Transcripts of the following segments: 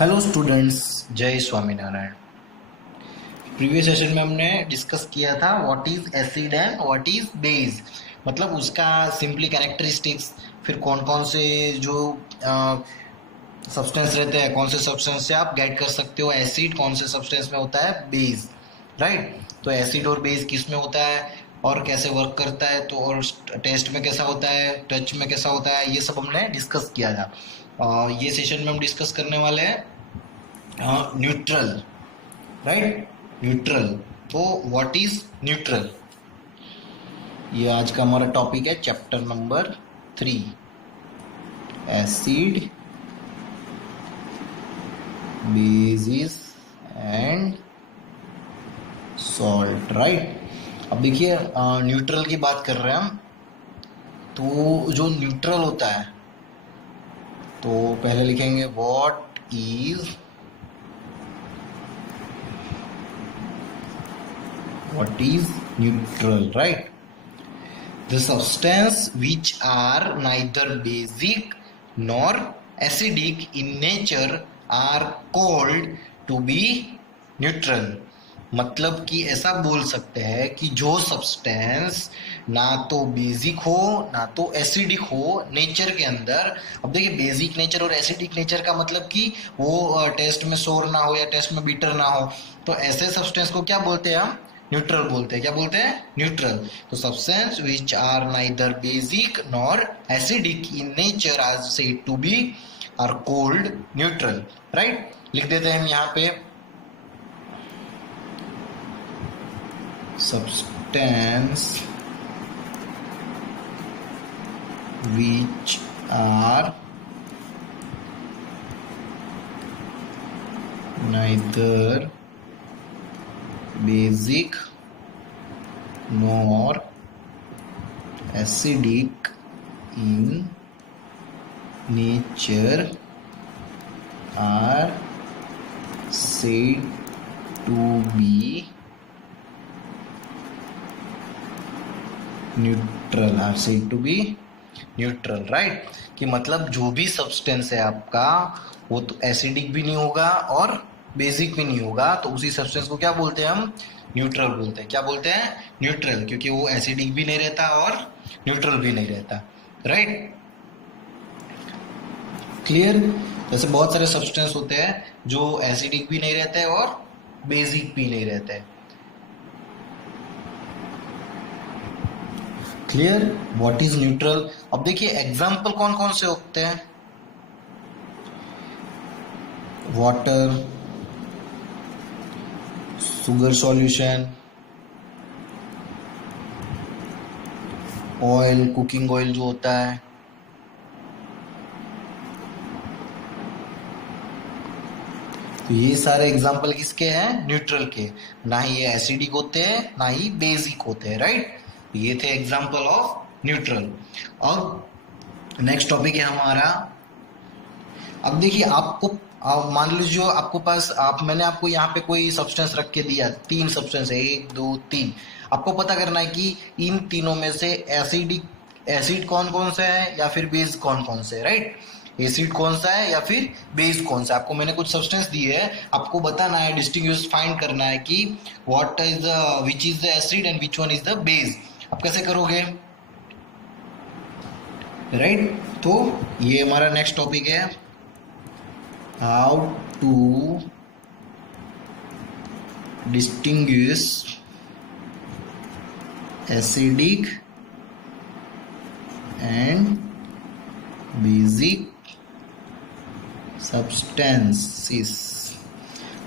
Hello students, जय Swaminarayan. Previous session में हमने डिस्कस किया था what is acid and what is base, मतलब उसका सिंपली कैरेक्टरिस्टिक्स, फिर कौन कौन से जो सब्सटेंस रहते हैं, कौन से सब्सटेंस से आप गेट कर सकते हो एसिड, कौन से सब्सटेंस में होता है बेस, राइट। तो एसिड और बेस किस में होता है और कैसे वर्क करता है, तो और टेस्ट में कैसा होता है, टच में कैसा होता है, ये सब हमने डिस्कस किया था। ये सेशन में हम डिस्कस करने वाले हैं न्यूट्रल, राइट। न्यूट्रल, तो व्हाट इज न्यूट्रल, ये आज का हमारा टॉपिक है, chapter number 3, acid, basis and salt, right. अब देखिए न्यूट्रल की बात कर रहे हैं हम। तो जो न्यूट्रल होता है, तो पहले लिखेंगे what is neutral, right? The substance which are neither basic nor acidic in nature are called to be neutral। मतलब कि ऐसा बोल सकते हैं कि जो सब्सटेंस ना तो बेसिक हो ना तो एसिडिक हो नेचर के अंदर। अब देखिए बेसिक नेचर और एसिडिक नेचर का मतलब कि वो टेस्ट में सोर ना हो या टेस्ट में बीटर ना हो, तो ऐसे सब्सटेंस को क्या बोलते हैं हम? न्यूट्रल बोलते हैं। क्या बोलते हैं? न्यूट्रल। तो substance which are neither basic nor acidic in nature are said to be are called neutral, right. लिख देते हैं हम यहाँ पे substance which are neither basic nor acidic in nature are said to be neutral, are said to be neutral, right. कि मतलब जो भी सब्सटेंस है आपका वो तो एसिडिक भी नहीं होगा और बेसिक भी नहीं होगा, तो उसी सब्सटेंस को क्या बोलते हैं हम? न्यूट्रल बोलते हैं। क्या बोलते हैं? न्यूट्रल, क्योंकि वो एसिडिक भी नहीं रहता और न्यूट्रल भी नहीं रहता, राइट। क्लियर। जैसे बहुत सारे सब्सटेंस होते हैं जो एसिडिक भी नहीं रहते और बेसिक भी नहीं रहते। क्लियर। What is neutral. अब देखिए एग्जाम्पल कौन कौन से होते हैं? Water, sugar solution, oil, cooking oil जो होता है, तो ये सारे एग्जाम्पल किसके हैं? न्यूट्रल के। ना ही ये एसिडिक होते हैं ना ही बेसिक होते हैं, राइट। ये थे एग्जाम्पल ऑफ न्यूट्रल। अब नेक्स्ट टॉपिक है हमारा। अब देखिए आपको मान लीजिए आपको पास मैंने आपको यहाँ पे कोई सब्सटेंस रख के दिया, 3 सब्सटेंस है, 1 2 3। आपको पता करना है कि इन तीनों में से एसिड कौन कौन सा है या फिर बेस कौन कौन से है, राइट। एसिड कौन सा है या फिर बेस कौन सा है। आपको मैंने कुछ सब्सटेंस दिए है, आपको बताना है, डिस्टिंग्विश फाइंड करना है कि what is the which is the acid and which one is the base. आप कैसे करोगे, राइट। तो ये हमारा नेक्स्ट टॉपिक है, how to distinguish acidic and basic substances।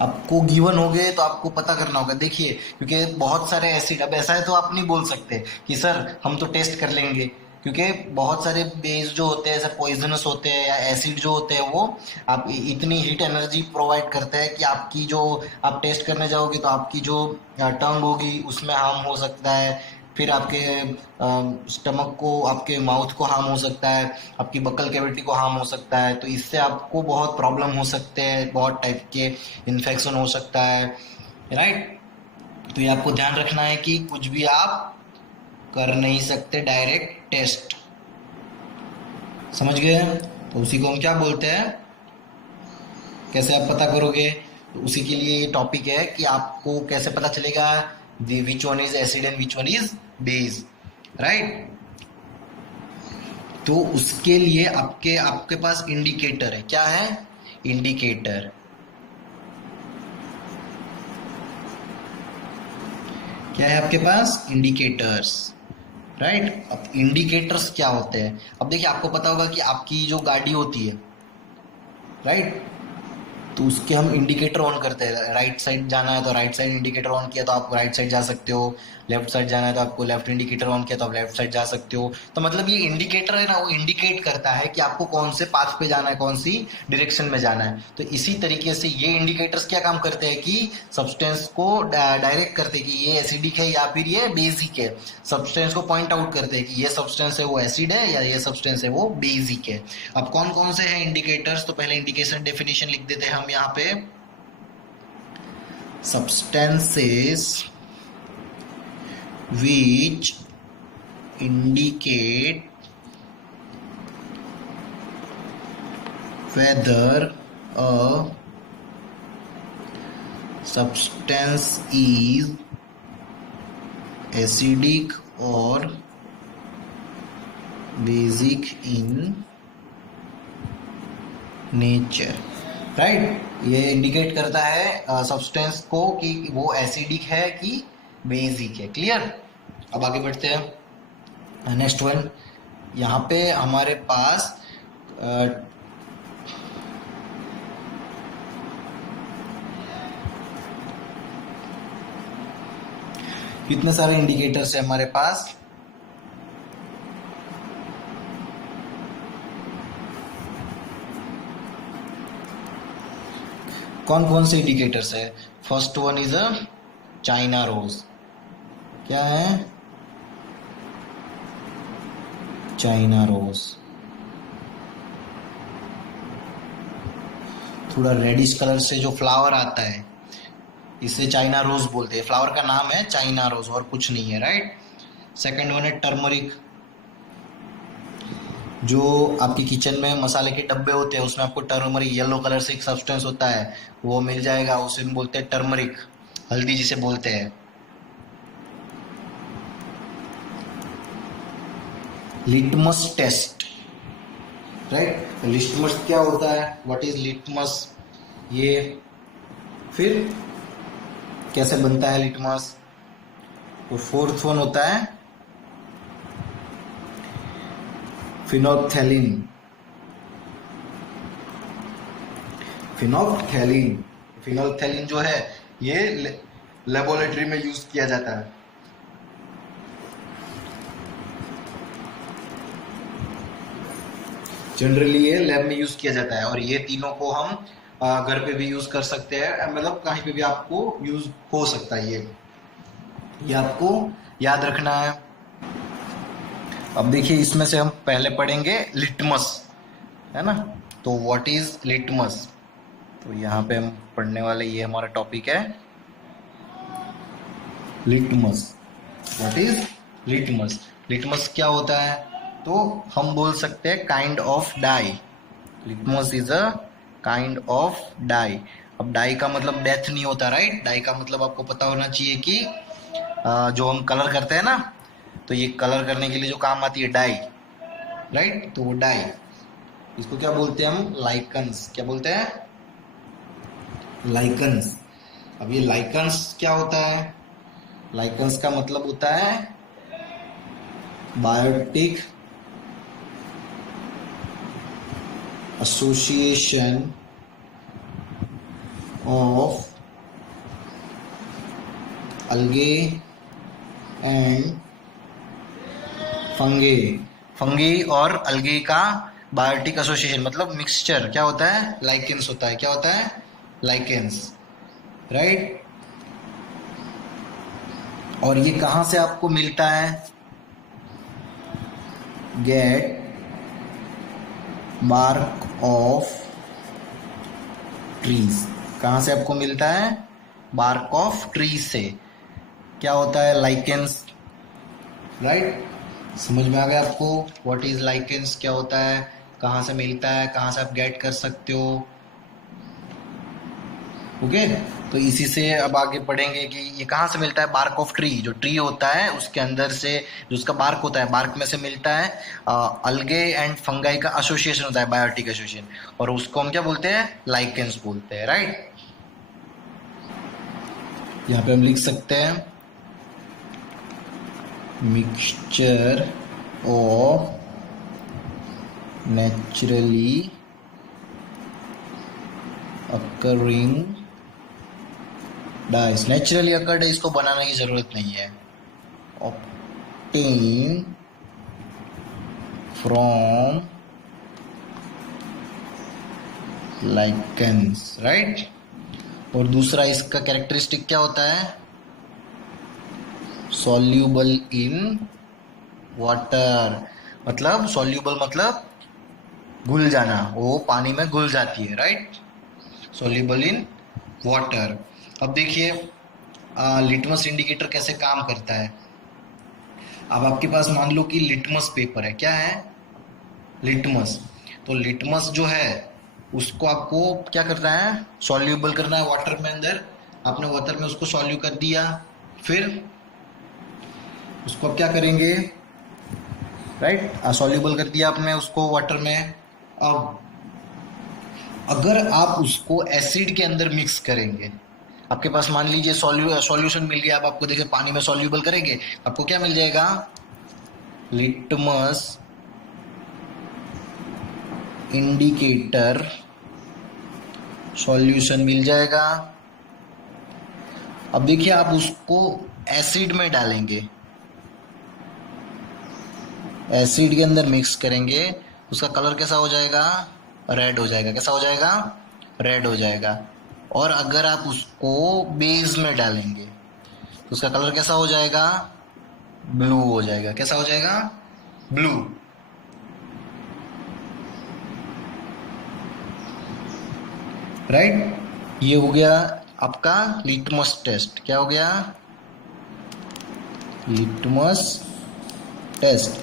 आपको गिवन हो गए तो आपको पता करना होगा। देखिए क्योंकि बहुत सारे एसिड, अब ऐसा है तो आप नहीं बोल सकते कि सर हम तो टेस्ट कर लेंगे, क्योंकि बहुत सारे बेस जो होते हैं ऐसे पॉइजनस होते हैं या एसिड जो होते हैं वो आप इतनी हीट एनर्जी प्रोवाइड करते हैं कि आपकी जो आप टेस्ट करने जाओगे तो आपकी जो टंग होगी उसमें हार्म हो सकता है, फिर आपके स्टमक को, आपके माउथ को हार्म हो सकता है, आपकी बकल कैविटी को हार्म हो सकता है। तो इससे आपको बहुत प्रॉब्लम हो सकते हैं, बहुत टाइप के इन्फेक्शन हो सकता है, राइट। तो ये आपको ध्यान रखना है कि कुछ भी आप कर नहीं सकते डायरेक्ट टेस्ट, समझ गए। तो उसी को हम क्या बोलते हैं? कैसे आप पता करोगे? तो उसी के लिए ये टॉपिक है कि आपको कैसे पता चलेगा which one is acid and which one is base, right? तो उसके लिए आपके आपके पास इंडिकेटर है। क्या है? इंडिकेटर। क्या है आपके पास? Indicators, right? अब इंडिकेटर्स क्या होते हैं? अब देखिए, आपको पता होगा कि आपकी जो गाड़ी होती है, राइट, तो उसके हम इंडिकेटर ऑन करते हैं। राइट साइड जाना है तो राइट साइड इंडिकेटर ऑन किया तो आप राइट साइड जा सकते हो, लेफ्ट साइड जाना है तो आपको लेफ्ट इंडिकेटर ऑन किया तो आप लेफ्ट साइड जा सकते हो। तो मतलब ये इंडिकेटर है ना, वो इंडिकेट करता है कि आपको कौन से पाथ पे जाना है, कौन सी डायरेक्शन में जाना है। तो इसी तरीके से ये इंडिकेटर्स क्या काम करते हैं कि सब्सटेंस को डायरेक्ट करते हैं कि ये एसिडिक है या फिर ये बेसिक है। सब्सटेंस को पॉइंट आउट करते हैं कि ये सब्सटेंस है वो एसिड है या ये सब्सटेंस है वो बेसिक है। अब कौन कौन से हैं इंडिकेटर्स? तो पहले इंडिकेशन डेफिनेशन लिख देते हैं हम यहाँ पे। Substances which indicate whether a substance is acidic or basic in nature, right? ये इंडिकेट करता है सब्सटेंस को कि वो एसिडिक है कि बेसिक है। क्लियर? अब आगे बढ़ते हैं। नेक्स्ट वन, यहाँ पे हमारे पास कितने सारे इंडिकेटर्स है हमारे पास? कौन कौन से इंडिकेटर्स है? First one is a China rose. क्या है? China rose. थोड़ा रेडिश कलर से जो फ्लावर आता है इसे चाइना रोज बोलते हैं। फ्लावर का नाम है चाइना रोज और कुछ नहीं है, राइट? सेकंड वन है टर्मरिक। जो आपकी किचन में मसाले के डब्बे होते हैं उसमें आपको टर्मरिक येलो कलर से एक सब्सटेंस होता है वो मिल जाएगा, उसे बोलते हैं टर्मरिक, हल्दी जिसे बोलते हैं। Litmus test, right? लिटमस क्या होता है? What is litmus? ये फिर कैसे बनता है लिटमस? तो फोर्थ वन होता है फिनोल्फथैलीन। फिनोल्फथैलीन, फिनोल्फथैलीन जो है ये लेबोरेटरी में यूज किया जाता है। जनरली ये लैब में यूज किया जाता है और ये तीनों को हम घर पे भी यूज कर सकते हैं, मतलब कहीं पे भी आपको यूज हो सकता है ये आपको याद रखना है। अब देखिए, इसमें से हम पहले पढ़ेंगे लिटमस, है ना? तो व्हाट इज लिटमस? तो यहाँ पे हम पढ़ने वाले, ये हमारा टॉपिक है litmus. What is litmus? Litmus क्या होता है? तो हम बोल सकते हैं kind of dye. Litmus is a kind of dye. अब डाई का मतलब डेथ नहीं होता, राइट? डाई का मतलब आपको पता होना चाहिए कि जो हम कलर करते हैं ना, तो ये कलर करने के लिए जो काम आती है डाई, राइट? तो वो डाई, इसको क्या बोलते हैं हम? लाइकन्स। क्या बोलते हैं? लाइकन्स। अब ये लाइकन्स क्या होता है? लाइकन्स का मतलब होता है biotic association of algae and fungi. Fungi और अलगे का बायोटिक एसोसिएशन मतलब मिक्सचर क्या होता है? लाइकेंस होता है। क्या होता है? Lichens, right? और ये कहां से आपको मिलता है? Get bark of trees. कहां से आपको मिलता है? बार्क ऑफ ट्रीज से। क्या होता है? Lichens, right? समझ में आ गया आपको व्हाट इज लाइकेंस क्या होता है, कहाँ से मिलता है, कहाँ से आप गेट कर सकते हो? ओके। तो इसी से अब आगे पढ़ेंगे कि ये कहाँ से मिलता है, बार्क ऑफ ट्री, जो ट्री होता है उसके अंदर से जो उसका बार्क होता है, बार्क में से मिलता है अलगे एंड फंगाई का एसोसिएशन होता है, बायोटिक एसोसिएशन, और उसको हम क्या बोलते हैं, लाइकेंस बोलते हैं, राइट। यहाँ पे हम लिख सकते हैं mixture of naturally occurring dice, naturally occurred है, इसको बनाने की जरूरत नहीं है, ऑब्टेन फ्रॉम लाइकेंस, राइट। और दूसरा इसका कैरेक्टरिस्टिक क्या होता है, सॉल्यूबल इन वाटर, मतलब सॉल्यूबल मतलब घुल जाना, वो पानी में घुल जाती है, राइट, सॉल्यूबल इन वाटर। अब देखिए लिटमस इंडिकेटर कैसे काम करता है। अब आपके पास मान लो कि लिटमस पेपर है, क्या है, लिटमस। तो लिटमस जो है उसको आपको क्या करना है, सॉल्यूबल करना है वाटर में, अंदर आपने वाटर में उसको सॉल्यू कर दिया, फिर उसको आप क्या करेंगे, राइट, सॉल्यूबल कर दिया आपने उसको वाटर में। अब अगर आप उसको एसिड के अंदर मिक्स करेंगे, आपके पास मान लीजिए सॉल्यूशन मिल गया, अब आपको देखिए पानी में सॉल्यूबल करेंगे, आपको क्या मिल जाएगा, लिटमस इंडिकेटर सॉल्यूशन मिल जाएगा। अब देखिए आप उसको एसिड में डालेंगे, एसिड के अंदर मिक्स करेंगे, उसका कलर कैसा हो जाएगा, रेड हो जाएगा, कैसा हो जाएगा, रेड हो जाएगा। और अगर आप उसको बेस में डालेंगे तो उसका कलर कैसा हो जाएगा, ब्लू हो जाएगा, कैसा हो जाएगा, ब्लू, राइट। ये हो गया आपका लिटमस टेस्ट, क्या हो गया, लिटमस टेस्ट।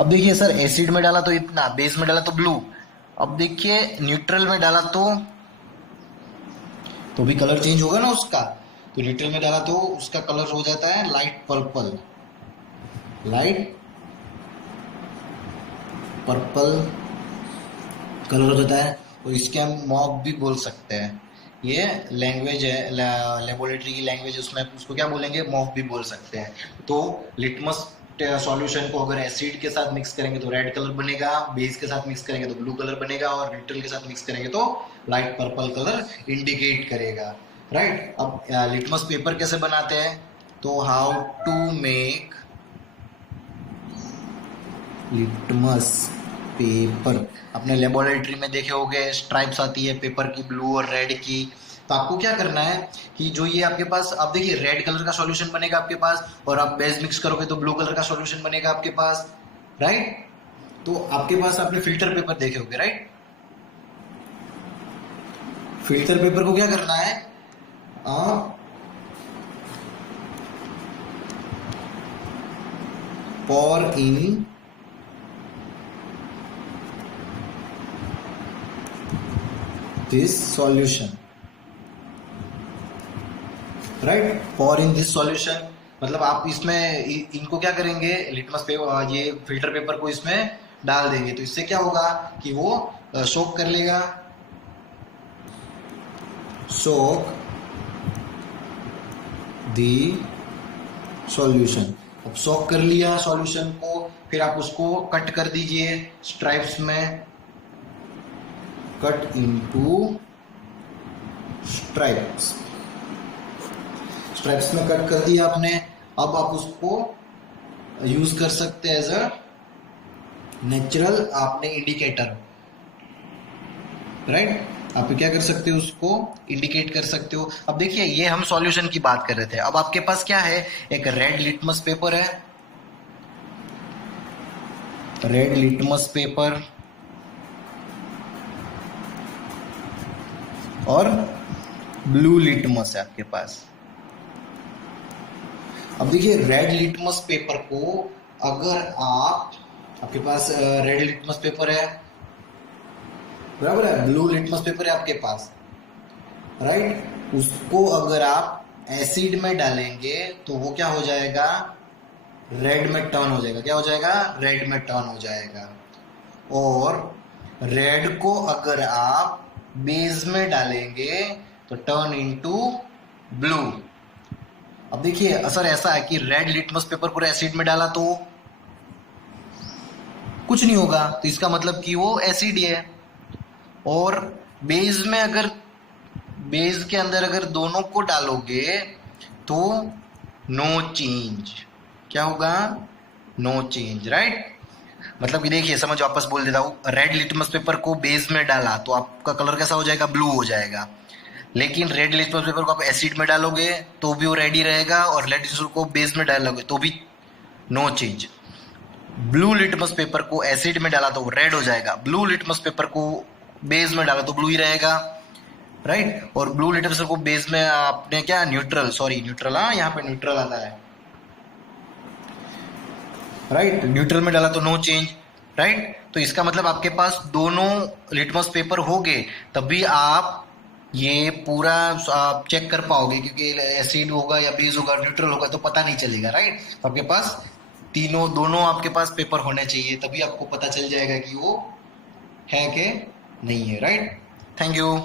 अब देखिए सर एसिड में डाला तो इतना, बेस में डाला तो ब्लू, अब देखिए न्यूट्रल में डाला तो भी कलर चेंज होगा ना उसका। तो न्यूट्रल में डाला तो उसका कलर हो जाता है light purple, light purple colour हो जाता है। और इसके हम मॉक भी बोल सकते हैं, ये लैंग्वेज है, लेबोरेटरी की लैंग्वेज, उसमें उसको क्या बोलेंगे, मॉक भी बोल सकते हैं। तो लिटमस सॉल्यूशन को अगर एसिड के साथ मिक्स करेंगे तो रेड कलर बनेगा, बेस के साथ मिक्स करेंगे तो ब्लू कलर बनेगा, और न्यूट्रल के साथ मिक्स करेंगे तो लाइट पर्पल कलर इंडिकेट करेगा, राइट। अब लिटमस पेपर कैसे बनाते हैं, तो how to make litmus paper, अपने लेबोरेटरी में देखे होंगे स्ट्राइप्स आती है पेपर की, ब्लू और रेड की। तो आपको क्या करना है कि जो ये आपके पास, आप देखिए रेड कलर का सॉल्यूशन बनेगा आपके पास, और आप बेस मिक्स करोगे तो ब्लू कलर का सॉल्यूशन बनेगा आपके पास, राइट। तो आपके पास आपने फिल्टर पेपर देखे होंगे, राइट। फिल्टर पेपर को क्या करना है, pour in this solution, right, pour in this solution, मतलब आप इसमें इनको क्या करेंगे, लिटमस पेपर, ये फिल्टर पेपर को इसमें डाल देंगे, तो इससे क्या होगा कि वो सोक कर लेगा, सोक दी सॉल्यूशन। अब सोक कर लिया सॉल्यूशन को, फिर आप उसको कट कर दीजिए स्ट्राइप्स में, कट इनटू स्ट्राइप्स, स्ट्राइप्स में कट कर दिया आपने। अब आप उसको यूज कर सकते हैं एज अ नेचुरल आपने इंडिकेटर, राइट। आप क्या कर सकते हो, उसको इंडिकेट कर सकते हो। अब देखिए ये हम सॉल्यूशन की बात कर रहे थे, अब आपके पास क्या है, एक रेड लिटमस पेपर है, रेड लिटमस पेपर, और ब्लू लिटमस है आपके पास। अब देखिए रेड लिटमस पेपर को अगर आपके पास रेड लिटमस पेपर है, बराबर है, ब्लू लिटमस पेपर है आपके पास, राइट। उसको अगर आप एसिड में डालेंगे तो वो क्या हो जाएगा, रेड में टर्न हो जाएगा। क्या हो जाएगा, रेड में टर्न हो जाएगा। और रेड को अगर आप बेस में डालेंगे तो टर्न इनटू ब्लू। अब देखिए असर ऐसा है कि रेड लिटमस पेपर पूरे एसिड में डाला तो कुछ नहीं होगा, तो इसका मतलब कि वो एसिड ही है। और बेस में अगर, बेस के अंदर अगर दोनों को डालोगे तो नो चेंज। क्या होगा, नो चेंज, राइट। मतलब कि देखिए समझ वापस बोल देता हूँ, रेड लिटमस पेपर को बेस में डाला तो आपका कलर कैसा हो जाएगा, ब्लू हो जाएगा। लेकिन रेड लिटमस पेपर को आप एसिड में डालोगे तो भी वो रेड ही रहेगा, और रेड लिटमस को बेस में डालोगे तो भी no change. Blue litmus paper को एसिड में डाला तो वो रेड हो जाएगा, ब्लू लिटमस पेपर को बेस में डाला तो ब्लू ही रहेगा, राइट। और ब्लू लिटमस पेपर को बेस में आपने क्या, न्यूट्रल, सॉरी न्यूट्रल, हाँ यहाँ पे न्यूट्रल आता है, राइट। न्यूट्रल में डाला तो नो चेंज, राइट। तो इसका मतलब आपके पास दोनों लिटमस पेपर हो गए तभी आप ये पूरा आप चेक कर पाओगे, क्योंकि एसिड होगा या बेस होगा न्यूट्रल होगा तो पता नहीं चलेगा, राइट। तो आपके पास तीनों, दोनों आपके पास पेपर होने चाहिए तभी आपको पता चल जाएगा कि वो है कि नहीं है, राइट। Thank you.